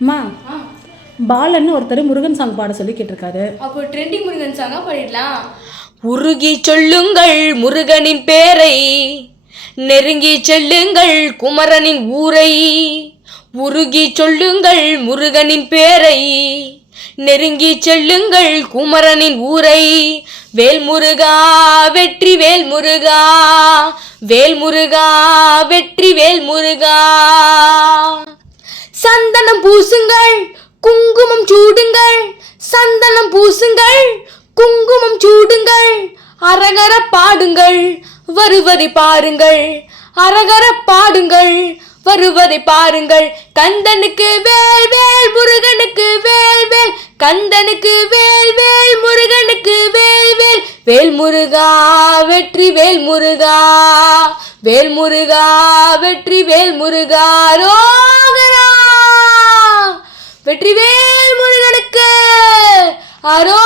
அம்மா, பாலன்னு ஒருத்தர் முருகன் சாங் பாட சொல்லி கேட்டிருக்காரு. அப்போ ட்ரெண்டிங் முருகன் சாங்கா பாடிடலாம். உருகி சொல்லுங்கள் முருகனின் பேரை, நெருங்கி செல்லுங்கள் குமரனின் ஊரை. உருகி சொல்லுங்கள் முருகனின் பேரை, நெருங்கி செல்லுங்கள் குமரனின் ஊரை. வேல்முருகா வெற்றி வேல்முருகா, வேல்முருகா வெற்றி வேல்முருகா. சந்தனம் பூசுங்கள் குங்குமம் சூடுங்கள், சந்தனம் பூசுங்கள் குங்குமம் சூடுங்கள். அரகர பாடுங்கள் வருவதை பாருங்கள், அரகர பாடுங்கள் வருவதை பாருங்கள். கந்தனுக்கு வேல் வேல் முருகனுக்கு வேல் வேல், கந்தனுக்கு வேல் வேல் முருகனுக்கு வேல் வேல். வேல்முருகா வெற்றி வேல்முருகா, வேல்முருகா வெற்றி வேல்முருகா. ரோகரா வெற்றி வேல் முருகனுக்கு அரோ.